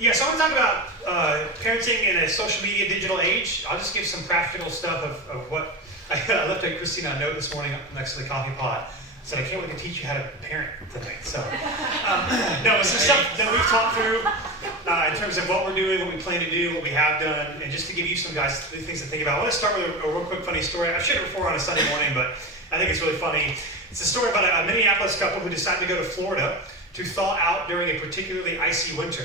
Yeah, so I want to talk about parenting in a social media digital age. I'll just give some practical stuff of what I left Christina a note this morning next to the coffee pot. Said, I can't wait to teach you how to parent tonight. So, no, it's some stuff that we've talked through in terms of what we're doing, what we plan to do, what we have done, and just to give you some guys things to think about. I want to start with a real quick funny story. I've shared it before on a Sunday morning, but I think it's really funny. It's a story about a Minneapolis couple who decided to go to Florida to thaw out during a particularly icy winter.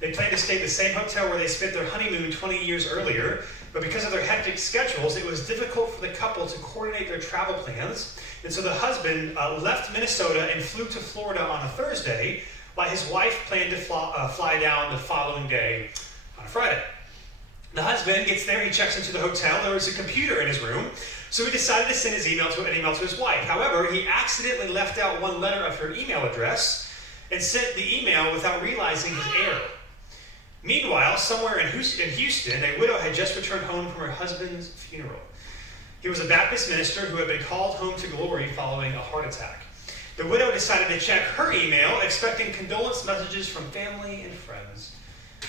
They planned to stay at the same hotel where they spent their honeymoon 20 years earlier, but because of their hectic schedules, it was difficult for the couple to coordinate their travel plans. And so the husband left Minnesota and flew to Florida on a Thursday, while his wife planned to fly down the following day on a Friday. The husband gets there, he checks into the hotel, there was a computer in his room, so he decided to send an email to his wife. However, he accidentally left out one letter of her email address and sent the email without realizing his error. Meanwhile, somewhere in Houston, a widow had just returned home from her husband's funeral. He was a Baptist minister who had been called home to glory following a heart attack. The widow decided to check her email, expecting condolence messages from family and friends.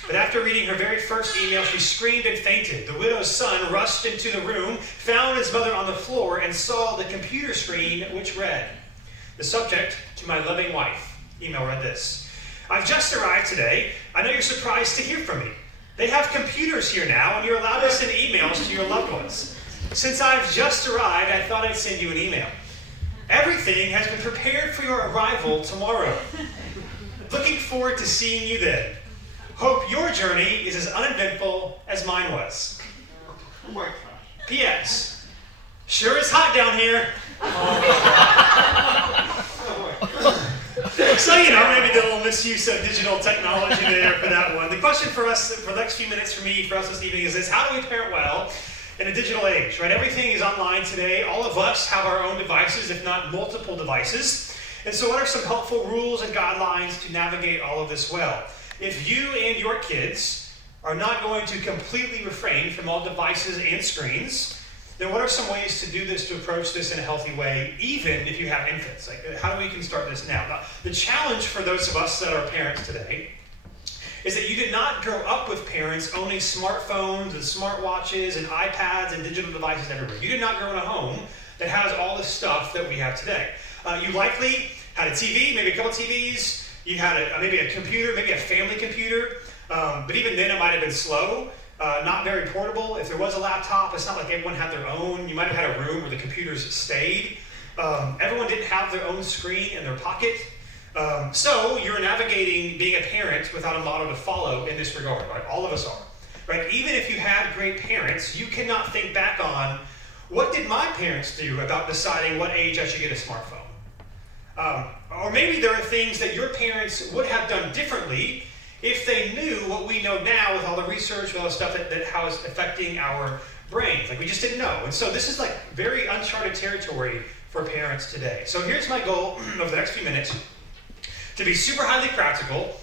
But after reading her very first email, she screamed and fainted. The widow's son rushed into the room, found his mother on the floor, and saw the computer screen, which read, "The subject, to my loving wife." Email read this: "I've just arrived today. I know you're surprised to hear from me. They have computers here now, and you're allowed to send emails to your loved ones. Since I've just arrived, I thought I'd send you an email. Everything has been prepared for your arrival tomorrow. Looking forward to seeing you then. Hope your journey is as uneventful as mine was. P.S. Sure is hot down here." So, maybe the little misuse of digital technology there for that one. The question for us, for the next few minutes for us this evening is this: how do we parent well in a digital age, right? Everything is online today. All of us have our own devices, if not multiple devices. And so what are some helpful rules and guidelines to navigate all of this well? If you and your kids are not going to completely refrain from all devices and screens, then what are some ways to do this, to approach this in a healthy way, even if you have infants? Like, how do we can start this now? Now, the challenge for those of us that are parents today is that you did not grow up with parents owning smartphones and smartwatches and iPads and digital devices everywhere. You did not grow in a home that has all the stuff that we have today. You likely had a TV, maybe a couple TVs. You had maybe a computer, maybe a family computer. But even then, it might have been slow. Not very portable. If there was a laptop, it's not like everyone had their own. You might have had a room where the computers stayed. Everyone didn't have their own screen in their pocket. So you're navigating being a parent without a model to follow in this regard, right? All of us are, right? Even if you had great parents, you cannot think back on, what did my parents do about deciding what age I should get a smartphone? Or maybe there are things that your parents would have done differently if they knew what we know now with all the research, with all the stuff that how it's affecting our brains. Like, we just didn't know. And so this is like very uncharted territory for parents today. So here's my goal over the next few minutes: to be super highly practical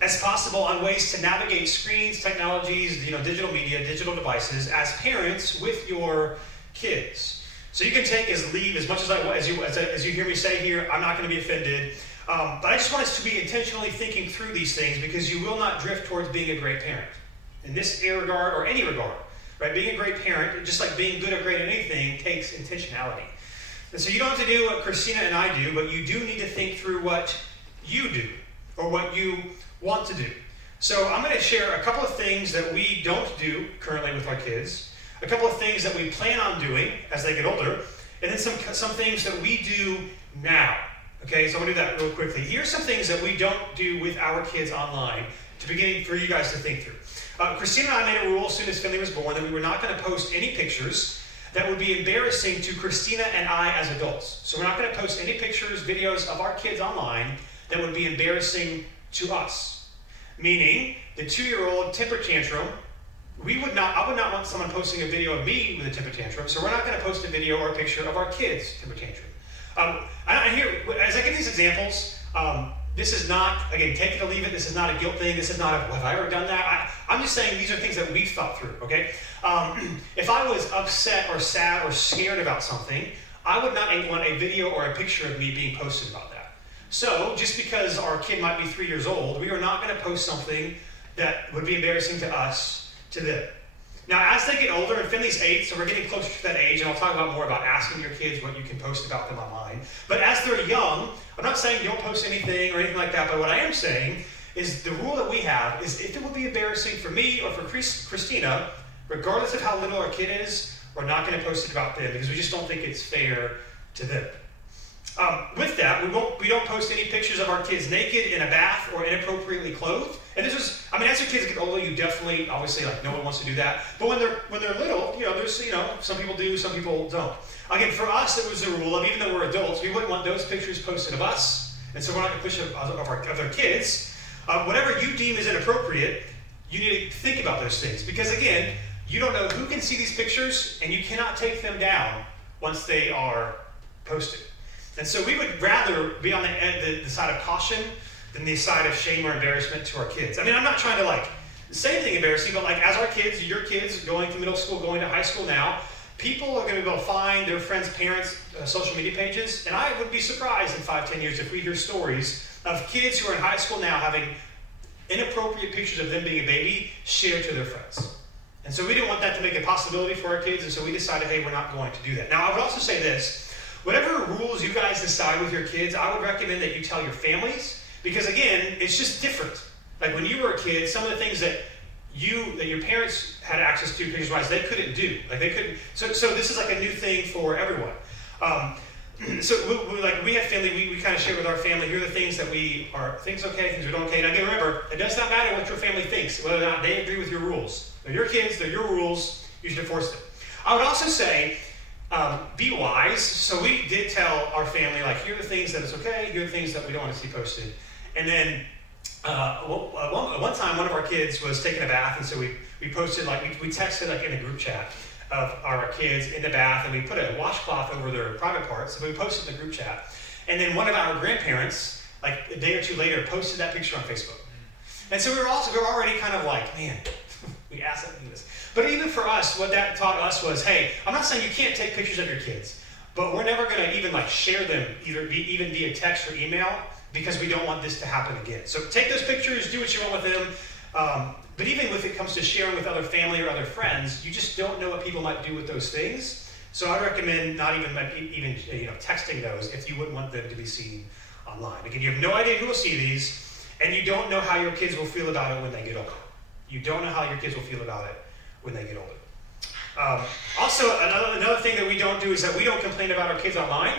as possible on ways to navigate screens, technologies, digital media, digital devices as parents with your kids. So you can take leave as much as you hear me say here. I'm not going to be offended. But I just want us to be intentionally thinking through these things, because you will not drift towards being a great parent in this regard or any regard, right? Being a great parent, just like being good or great at anything, takes intentionality. And so you don't have to do what Christina and I do, but you do need to think through what you do or what you want to do. So I'm going to share a couple of things that we don't do currently with our kids, a couple of things that we plan on doing as they get older, and then some things that we do now. Okay, so I'm going to do that real quickly. Here's some things that we don't do with our kids online to begin for you guys to think through. Christina and I made a rule as soon as Finley was born that we were not going to post any pictures that would be embarrassing to Christina and I as adults. So we're not going to post any pictures, videos of our kids online that would be embarrassing to us. Meaning, the 2-year-old temper tantrum, I would not want someone posting a video of me with a temper tantrum, so we're not going to post a video or a picture of our kids' temper tantrum. As I give these examples, this is not, again, take it or leave it, this is not a guilt thing, this is not have I ever done that? I'm just saying these are things that we've thought through, okay? If I was upset or sad or scared about something, I would not want a video or a picture of me being posted about that. So, just because our kid might be 3 years old, we are not going to post something that would be embarrassing to us to them. Now, as they get older, and Finley's 8, so we're getting closer to that age, and I'll talk about more about asking your kids what you can post about them online. But as they're young, I'm not saying don't post anything or anything like that, but what I am saying is the rule that we have is if it would be embarrassing for me or for Christina, regardless of how little our kid is, we're not going to post it about them because we just don't think it's fair to them. With that, we don't post any pictures of our kids naked in a bath or inappropriately clothed. And this is, I mean, as your kids get older, you definitely, obviously, like, no one wants to do that. But when they're little, there's, some people do, some people don't. Again, for us, it was the rule of, even though we're adults, we wouldn't want those pictures posted of us, and so we're not going to push of their kids. Whatever you deem is inappropriate, you need to think about those things. Because again, you don't know who can see these pictures, and you cannot take them down once they are posted. And so we would rather be on the side of caution than the side of shame or embarrassment to our kids. I mean, I'm not trying to say anything embarrassing, but as our kids, your kids going to middle school, going to high school now, people are going to be able to find their friends' parents' social media pages, and I would be surprised in 5-10 years if we hear stories of kids who are in high school now having inappropriate pictures of them being a baby shared to their friends. And so we didn't want that to make a possibility for our kids, and so we decided, hey, we're not going to do that. Now, I would also say this. Whatever rules you guys decide with your kids, I would recommend that you tell your families, because again, it's just different. Like when you were a kid, some of the things that your parents had access to pictures-wise, they couldn't do. So this is a new thing for everyone. So we have family, we kind of share with our family, here are the things that things okay, things we don't okay. And again, remember, it does not matter what your family thinks, whether or not they agree with your rules. They're your kids, they're your rules, you should enforce them. I would also say, be wise. So we did tell our family, here are the things that is okay, here are the things that we don't want to see posted. And then one time, one of our kids was taking a bath, and so we posted, we texted in a group chat of our kids in the bath, and we put a washcloth over their private parts, so we posted in the group chat. And then one of our grandparents, a day or two later, posted that picture on Facebook. And so we were already kind of man, we asked them to do this. But even for us, what that taught us was, hey, I'm not saying you can't take pictures of your kids, but we're never going to even share them even via text or email, because we don't want this to happen again. So take those pictures, do what you want with them. But even if it comes to sharing with other family or other friends, you just don't know what people might do with those things. So I recommend not even texting those if you wouldn't want them to be seen online. Again, you have no idea who will see these, and you don't know how your kids will feel about it when they get older. You don't know how your kids will feel about it when they get older. Also, another thing that we don't do is that we don't complain about our kids online,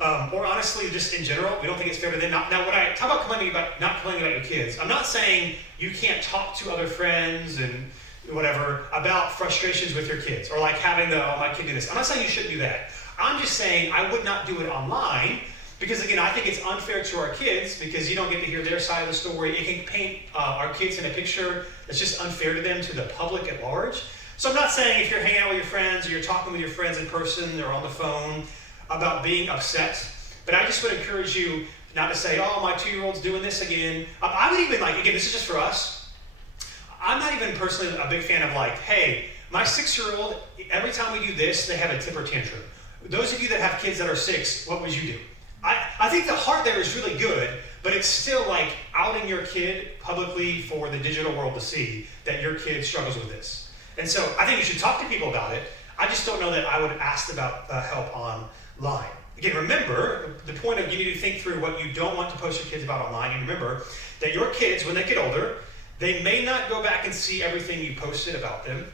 or honestly, just in general. We don't think it's fair to them. Now, when I talk about not complaining about your kids, I'm not saying you can't talk to other friends and whatever about frustrations with your kids, or having my kid do this. I'm not saying you shouldn't do that. I'm just saying I would not do it online, because again, I think it's unfair to our kids because you don't get to hear their side of the story. It can paint our kids in a picture that's just unfair to them, to the public at large. So I'm not saying if you're hanging out with your friends or you're talking with your friends in person or on the phone about being upset, but I just would encourage you not to say, oh, my 2-year-old's doing this again. I would even again, this is just for us. I'm not even personally a big fan of hey, my 6-year-old, every time we do this, they have a temper tantrum. Those of you that have kids that are 6, what would you do? I think the heart there is really good, but it's still outing your kid publicly for the digital world to see that your kid struggles with this. And so I think you should talk to people about it. I just don't know that I would ask about help online. Again, remember, the point of you need to think through what you don't want to post your kids about online. And remember that your kids, when they get older, they may not go back and see everything you posted about them.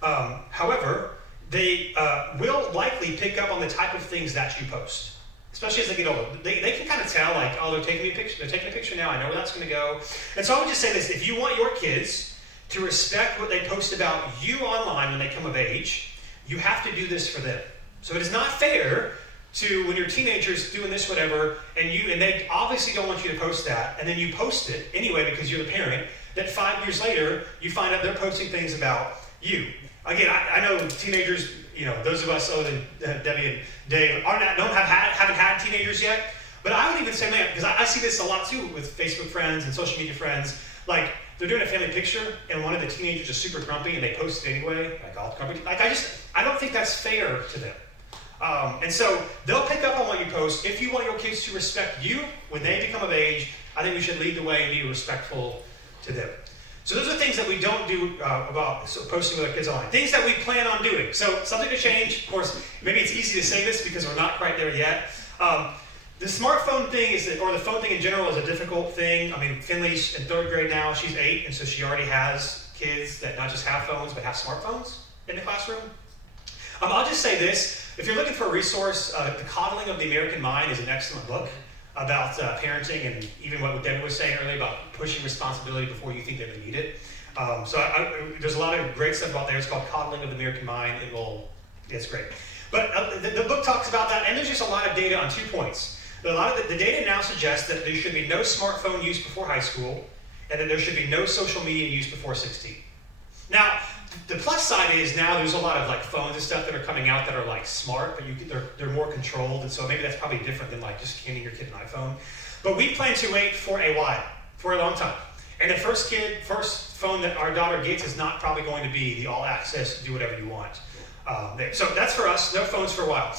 However, they will likely pick up on the type of things that you post. Especially as they get older. They can kind of tell, oh, they're taking a picture now, I know where that's going to go. And so I would just say this, if you want your kids to respect what they post about you online when they come of age, you have to do this for them. So it is not fair to, when your teenager's doing this, whatever, and they obviously don't want you to post that, and then you post it anyway because you're the parent, that 5 years later, you find out they're posting things about you. Again, I know teenagers, those of us other than Debbie and Dave haven't had teenagers yet, but I would even say, man, because I see this a lot too with Facebook friends and social media friends, they're doing a family picture and one of the teenagers is super grumpy and they post it anyway, all grumpy. I don't think that's fair to them. And so they'll pick up on what you post. If you want your kids to respect you when they become of age, I think we should lead the way and be respectful to them. So those are things that we don't do about posting with our kids online. Things that we plan on doing. So something to change. Of course, maybe it's easy to say this because we're not quite there yet. The smartphone thing or the phone thing in general is a difficult thing. I mean, Finley's in 3rd grade now. She's 8, and so she already has kids that not just have phones, but have smartphones in the classroom. I'll just say this. If you're looking for a resource, The Coddling of the American Mind is an excellent book about parenting, and even what Debbie was saying earlier about pushing responsibility before you think they're going to need it. There's a lot of great stuff out there. It's called Coddling of the American Mind. It's great. But the book talks about that, and there's just a lot of data on 2 points. A lot of the data now suggests that there should be no smartphone use before high school, and that there should be no social media use before 16. Now, the plus side is now there's a lot of like phones and stuff that are coming out that are like smart, but they're more controlled, and so maybe that's probably different than like just handing your kid an iPhone. But we plan to wait for a while, for a long time. And the first phone that our daughter gets is not probably going to be the all access, do whatever you want. So that's for us, no phones for a while.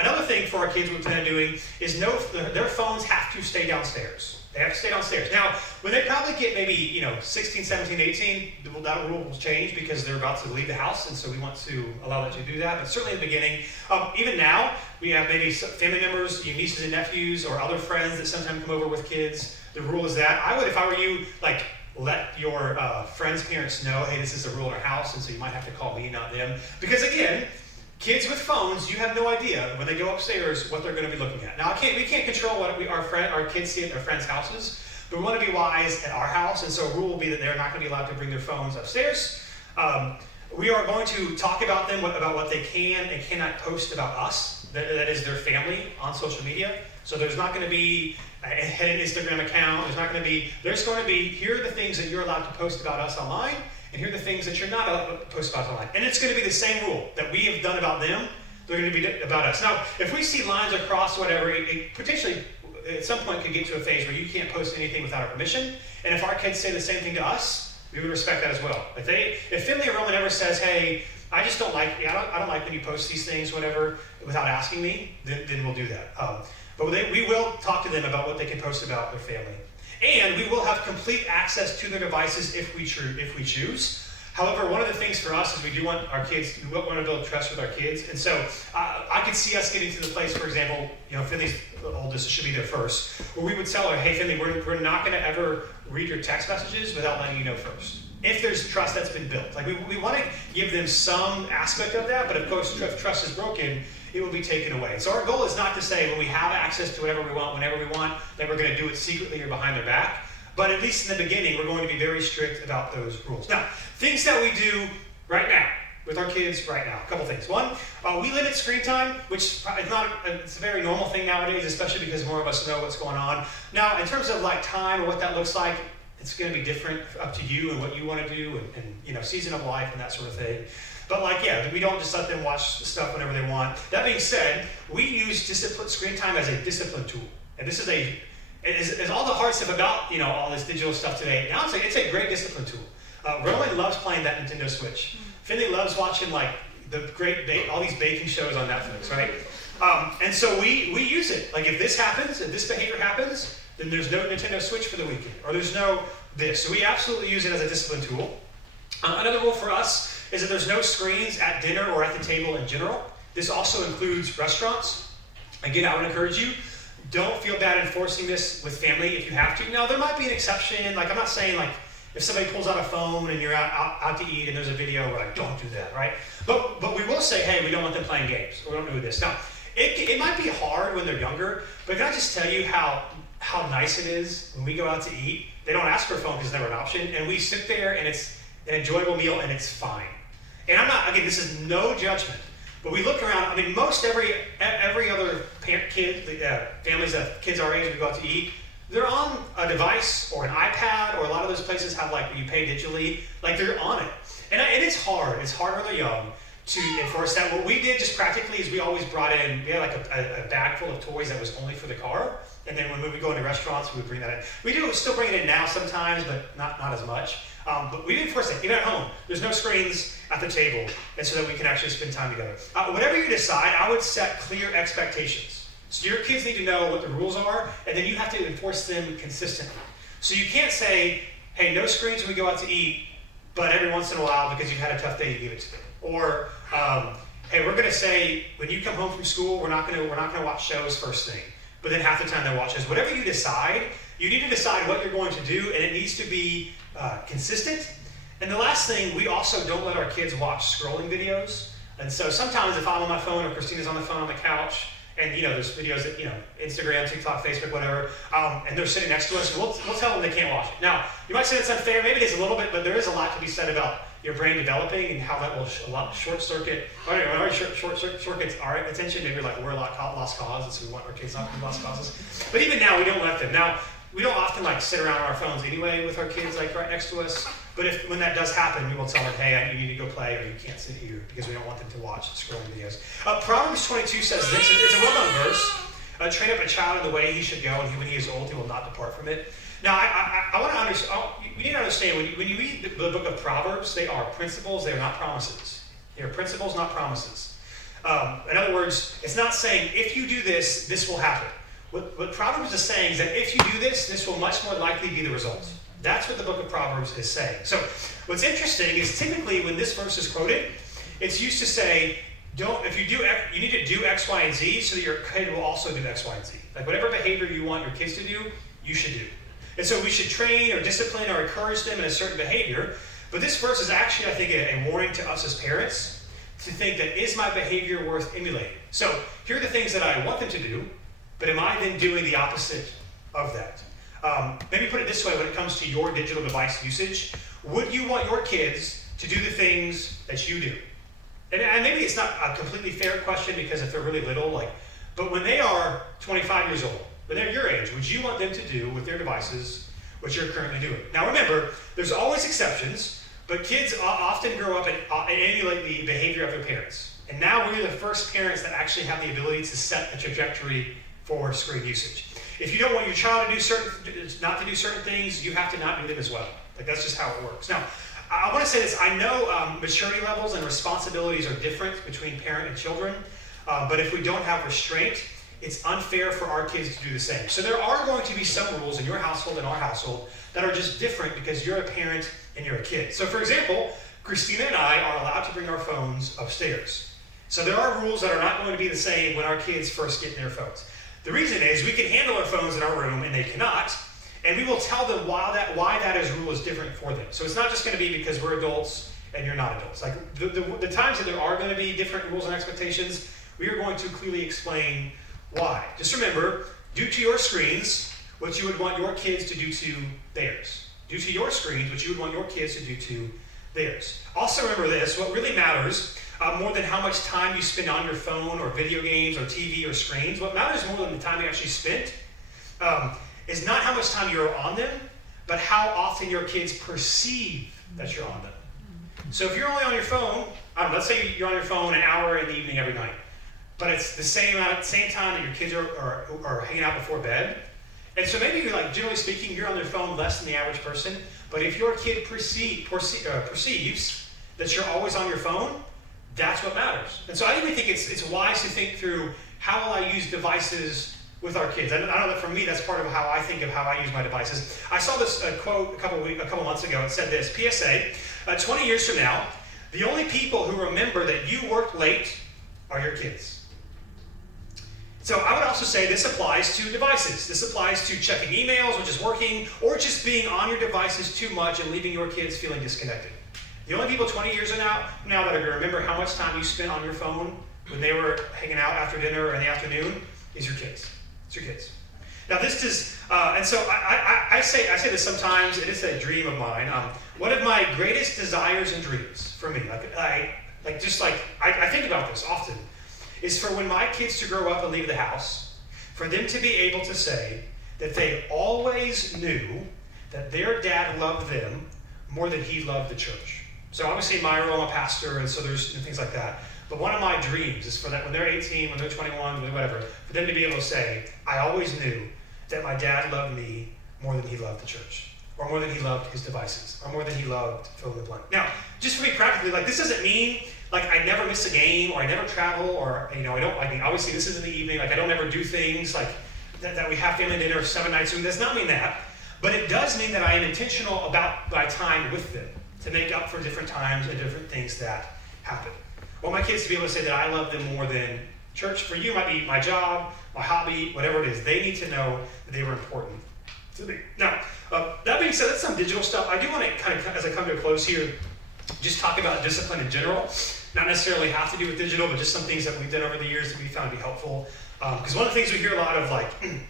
Another thing for our kids we plan on doing is their phones have to stay downstairs. They have to stay downstairs. Now, when they probably get maybe 16, 17, 18, that rule will change because they're about to leave the house, and so we want to allow them to do that. But certainly in the beginning, even now, we have maybe family members, your nieces and nephews, or other friends that sometimes come over with kids. The rule is that I would, if I were you, let your friends' parents know, hey, this is a rule in our house, and so you might have to call me, not them. Because again, kids with phones, you have no idea when they go upstairs what they're going to be looking at. Now, we can't control what our kids see at their friends' houses, but we want to be wise at our house, and so a rule will be that they're not going to be allowed to bring their phones upstairs. We are going to talk about them, about what they can and cannot post about us, that is their family, on social media. So there's not going to be a hidden Instagram account. There's going to be, here are the things that you're allowed to post about us online, and here are the things that you're not allowed to post about online. And it's going to be the same rule that we have done about them, they're going to be about us. Now, if we see lines across whatever, it potentially at some point could get to a phase where you can't post anything without our permission. And if our kids say the same thing to us, we would respect that as well. If Finley or Roman ever says, hey, I just don't like, I don't like when you post these things, whatever, without asking me, then we'll do that. But we will talk to them about what they can post about their family. And we will have complete access to their devices if we choose. However, one of the things for us is we do want our kids, we want to build trust with our kids. And so I could see us getting to the place, for example, Finley's the oldest, it should be there first, where we would tell her, hey, Finley, we're not going to ever read your text messages without letting you know first. If there's trust that's been built. We want to give them some aspect of that, but of course, if trust is broken, it will be taken away. So our goal is not to say when we have access to whatever we want, whenever we want, that we're going to do it secretly or behind their back. But at least in the beginning, we're going to be very strict about those rules. Now, things that we do right now with our kids right now. A couple things. One, we limit screen time, which it's a very normal thing nowadays, especially because more of us know what's going on. Now, in terms of time or what that looks like, it's going to be different up to you and what you want to do and season of life and that sort of thing. But we don't just let them watch stuff whenever they want. That being said, we use screen time as a discipline tool. And this is all the hard stuff about all this digital stuff today. Now it's a great discipline tool. Roman loves playing that Nintendo Switch. Finley loves watching all these baking shows on Netflix, right? And so we use it. If this happens, if this behavior happens, then there's no Nintendo Switch for the weekend, or there's no this. So we absolutely use it as a discipline tool. Another rule for us is that there's no screens at dinner or at the table in general. This also includes restaurants. Again, I would encourage you, don't feel bad enforcing this with family if you have to. Now, there might be an exception. I'm not saying if somebody pulls out a phone and you're out to eat and there's a video, we're don't do that, right? But we will say, hey, we don't want them playing games. We don't do this. Now, it might be hard when they're younger, but can I just tell you how nice it is when we go out to eat? They don't ask for a phone because it's never an option, and we sit there and it's an enjoyable meal and it's fine. And this is no judgment, but we look around, most every other families that kids our age we go out to eat, they're on a device or an iPad, or a lot of those places have you pay digitally, they're on it. And it's hard when they're young to enforce that. What we did just practically is we always brought in, we had a bag full of toys that was only for the car. And then when we would go into restaurants, we would bring that in. We do still bring it in now sometimes, but not as much. But we didn't force it. Even at home, there's no screens at the table, and so that we can actually spend time together. Whatever you decide, I would set clear expectations. So your kids need to know what the rules are, and then you have to enforce them consistently. So you can't say, hey, no screens when we go out to eat, but every once in a while, because you've had a tough day, you give it to them. Or, hey, we're going to say, when you come home from school, we're not going to watch shows first thing. But then half the time they watch shows. Whatever you decide, you need to decide what you're going to do, and it needs to be consistent. And the last thing, we also don't let our kids watch scrolling videos. And so sometimes if I'm on my phone or Christina's on the phone on the couch, and there's videos that, Instagram, TikTok, Facebook, whatever, and they're sitting next to us, we'll tell them they can't watch it. Now, you might say that's unfair, maybe it is a little bit, but there is a lot to be said about your brain developing and how that will short circuit our attention. Maybe we're a lost cause, and so we want our kids not to be lost causes. But even now, we don't let them. Now, we don't often sit around on our phones anyway with our kids right next to us. But when that does happen, we will tell them, hey, you need to go play, or you can't sit here, because we don't want them to watch scrolling videos. Proverbs 22 says this. It's a well-known verse. Train up a child in the way he should go, and when he is old, he will not depart from it. Now, I want to understand. We need to understand when you read the book of Proverbs, they are principles. They are not promises. They are principles, not promises. In other words, it's not saying if you do this, this will happen. What Proverbs is saying is that if you do this, this will much more likely be the result. That's what the book of Proverbs is saying. So what's interesting is typically when this verse is quoted, it's used to say, you need to do X, Y, and Z so that your kid will also do X, Y, and Z. Whatever behavior you want your kids to do, you should do. And so we should train or discipline or encourage them in a certain behavior. But this verse is actually, I think, a warning to us as parents to think that, is my behavior worth emulating? So here are the things that I want them to do, but am I then doing the opposite of that? Maybe put it this way when it comes to your digital device usage. Would you want your kids to do the things that you do? And maybe it's not a completely fair question, because if they're really little, but when they are 25 years old, when they're your age, would you want them to do with their devices what you're currently doing? Now remember, there's always exceptions, but kids often grow up and emulate the behavior of their parents. And now we're the first parents that actually have the ability to set a trajectory for screen usage. If you don't want your child to not to do certain things, you have to not do them as well. That's just how it works. Now, I want to say this. I know maturity levels and responsibilities are different between parent and children, but if we don't have restraint, it's unfair for our kids to do the same. So there are going to be some rules in your household and our household that are just different because you're a parent and you're a kid. So for example, Christina and I are allowed to bring our phones upstairs. So there are rules that are not going to be the same when our kids first get their phones. The reason is we can handle our phones in our room and they cannot, and we will tell them why that rule is different for them. So it's not just going to be because we're adults and you're not adults. The times that there are going to be different rules and expectations, we are going to clearly explain why. Just remember, do to your screens what you would want your kids to do to theirs. Do to your screens what you would want your kids to do to theirs. Also remember this, what really matters more than how much time you spend on your phone or video games or TV or screens, what matters more than the time you actually spent is not how much time you're on them, but how often your kids perceive that you're on them. So if you're only on your phone, let's say you're on your phone an hour in the evening every night, but it's the same time that your kids are hanging out before bed. And so maybe generally speaking, you're on their phone less than the average person, but if your kid perceives that you're always on your phone, that's what matters. And so I even think it's wise to think through, how will I use devices with our kids? I know that for me, that's part of how I think of how I use my devices. I saw this quote a couple months ago. It said this, PSA, 20 years from now, the only people who remember that you worked late are your kids. So I would also say this applies to devices. This applies to checking emails, which is working, or just being on your devices too much and leaving your kids feeling disconnected. The only people 20 years from now that are going to remember how much time you spent on your phone when they were hanging out after dinner or in the afternoon is your kids. It's your kids. Now this is, and so I say this sometimes, and it's a dream of mine. One of my greatest desires and dreams for me, I think about this often, is for when my kids to grow up and leave the house, for them to be able to say that they always knew that their dad loved them more than he loved the church. So obviously I'm a pastor, and so there's things like that. But one of my dreams is for that when they're 18, when they're 21, whatever, for them to be able to say, I always knew that my dad loved me more than he loved the church, or more than he loved his devices, or more than he loved fill in the blank. Now, just for me practically, this doesn't mean I never miss a game, or I never travel, or I don't. Obviously this is in the evening. I don't ever do things that we have family dinner 7 nights a week. Does not mean that. But it does mean that I am intentional about my time with them to make up for different times and different things that happen. I want my kids to be able to say that I love them more than church. For you, it might be my job, my hobby, whatever it is. They need to know that they were important to me. Now, that being said, that's some digital stuff. I do want to kind of, as I come to a close here, just talk about discipline in general. Not necessarily have to do with digital, but just some things that we've done over the years that we found to be helpful. Because one of the things we hear a lot of, like,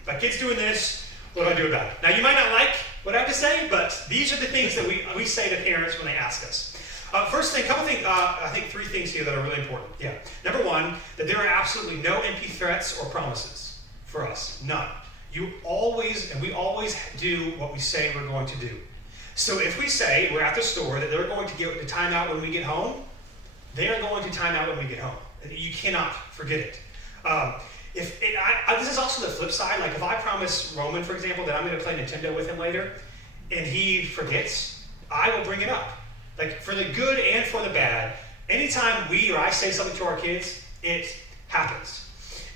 my kid's doing this, what do I do about it? Now, you might not like what I have to say, but these are the things that we say to parents when they ask us. First thing, I think 3 things here that are really important. Yeah. Number 1, that there are absolutely no empty threats or promises for us. None. We always do what we say we're going to do. So if we say we're at the store that they're going to get the time out when we get home, they are going to time out when we get home. You cannot forget it. This is also the flip side. Like if I promise Roman, for example, that I'm going to play Nintendo with him later, and he forgets, I will bring it up. Like for the good and for the bad, anytime we or I say something to our kids, it happens.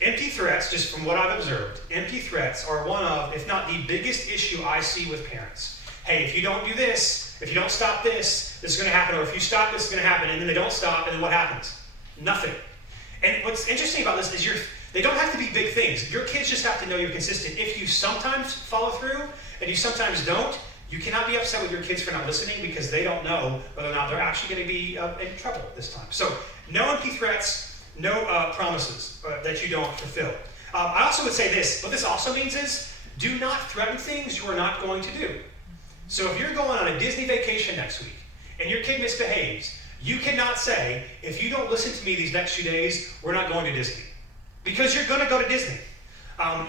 Empty threats, just from what I've observed, empty threats are one of, if not the biggest issue I see with parents. Hey, if you don't do this, if you don't stop this, this is going to happen. Or if you stop, this is going to happen. And then they don't stop, and then what happens? Nothing. And what's interesting about this is they don't have to be big things. Your kids just have to know you're consistent. If you sometimes follow through and you sometimes don't, you cannot be upset with your kids for not listening because they don't know whether or not they're actually going to be in trouble this time. So no empty threats, no promises that you don't fulfill. I also would say this. What this also means is do not threaten things you are not going to do. So if you're going on a Disney vacation next week and your kid misbehaves, you cannot say, if you don't listen to me these next few days, we're not going to Disney. Because you're going to go to Disney.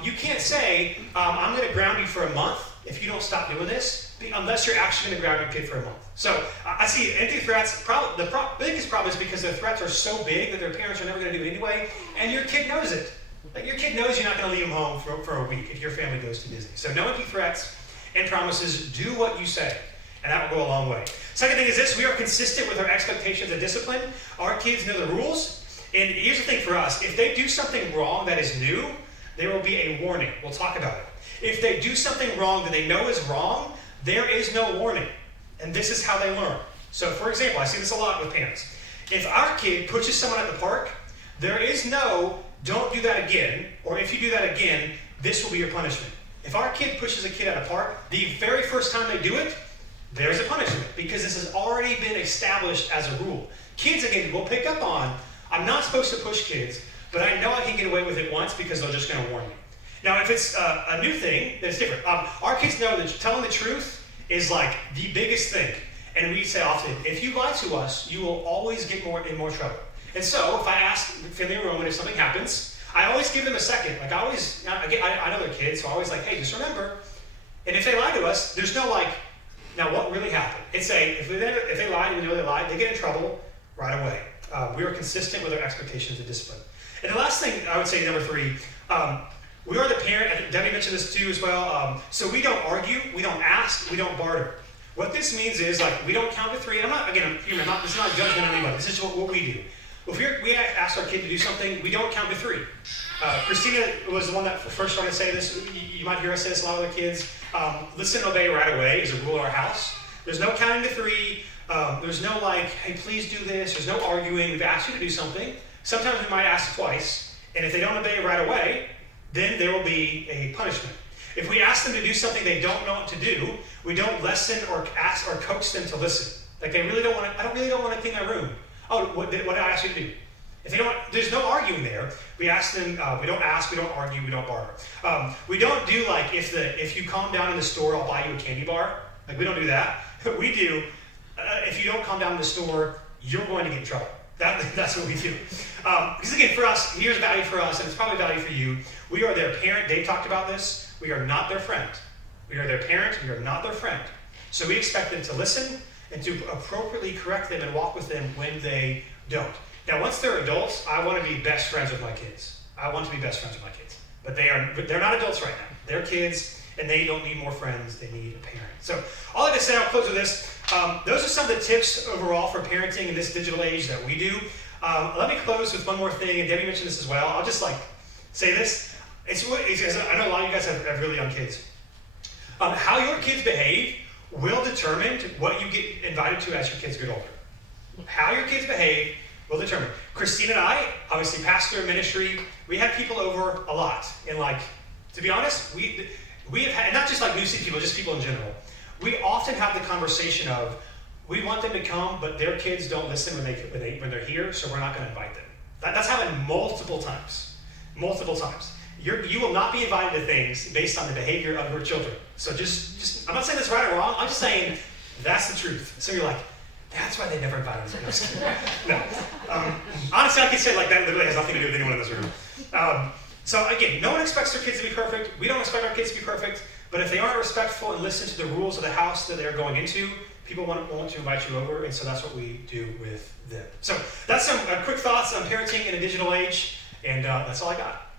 You can't say, I'm going to ground you for a month if you don't stop doing this, unless you're actually going to ground your kid for a month. So I see empty threats. The biggest problem is because their threats are so big that their parents are never going to do it anyway, and your kid knows it. Like your kid knows you're not going to leave them home for a week if your family goes to Disney. So no empty threats and promises. Do what you say, and that will go a long way. Second thing is this: we are consistent with our expectations and discipline. Our kids know the rules. And here's the thing for us: if they do something wrong that is new, there will be a warning. We'll talk about it. If they do something wrong that they know is wrong, there is no warning. And this is how they learn. So for example, I see this a lot with parents. If our kid pushes someone at the park, there is no, don't do that again, or if you do that again, this will be your punishment. If our kid pushes a kid at a park, the very first time they do it, there's a punishment, because this has already been established as a rule. Kids, again, will pick up on, I'm not supposed to push kids, but I know I can get away with it once because they're just going to warn me. Now, if it's a new thing, then it's different. Our kids know that telling the truth is like the biggest thing. And we say often, if you lie to us, you will always get in more trouble. And so, if I ask Finley or Roman if something happens, I always give them a second. Like I know they're kids, so I always like, hey, just remember. And if they lie to us, there's no like, now what really happened? It's if they lie and we know they lied, they get in trouble right away. We are consistent with our expectations of discipline. And the last thing I would say, number 3, we are the parent. I think Debbie mentioned this too as well. So we don't argue, we don't ask, we don't barter. What this means is like we don't count to 3. This is not a judgment on anybody. This is what we do. If we ask our kid to do something, we don't count to 3. Christina was the one that first started to say this. You might hear us say this a lot with our kids. Listen and obey right away is a rule in our house. There's no counting to 3. There's no like, hey, please do this. There's no arguing. We've asked you to do something. Sometimes we might ask twice. And if they don't obey right away, then there will be a punishment. If we ask them to do something they don't know what to do, we don't lessen or ask or coax them to listen. Like they really don't want to, I really don't want to clean my room. Oh, what did I ask you to do? If they don't, there's no arguing there. We ask them, we don't ask, we don't argue, we don't barter. We don't do like, if you calm down in the store, I'll buy you a candy bar. Like we don't do that. We do, if you don't calm down in the store, you're going to get in trouble. That's what we do. Because again, for us, here's value for us, and it's probably value for you. We are their parent. Dave talked about this. We are not their friend. We are their parent. We are not their friend. So we expect them to listen and to appropriately correct them and walk with them when they don't. Now, once they're adults, I want to be best friends with my kids. I want to be best friends with my kids. But they're not adults right now. They're kids, and they don't need more friends. They need a parent. So all I can say, I'll close with this. Those are some of the tips overall for parenting in this digital age that we do. Let me close with one more thing, and Debbie mentioned this as well. I'll just say this. I know a lot of you guys have really young kids. How your kids behave will determine what you get invited to as your kids get older. How your kids behave will determine. Christine and I, obviously pastor ministry, we had people over a lot. And to be honest, we have had, not just like New City people, just people in general. We often have the conversation of, we want them to come, but their kids don't listen when they're here, so we're not going to invite them. That's happened multiple times. Multiple times. You will not be invited to things based on the behavior of your children. So just I'm not saying that's right or wrong, I'm just saying that's the truth. So you're like, that's why they never invited me. No. Honestly, I can say it like that. It literally has nothing to do with anyone in this room. So again, no one expects their kids to be perfect. We don't expect our kids to be perfect. But if they aren't respectful and listen to the rules of the house that they're going into, people want to invite you over. And so that's what we do with them. So that's some quick thoughts on parenting in a digital age. And that's all I got.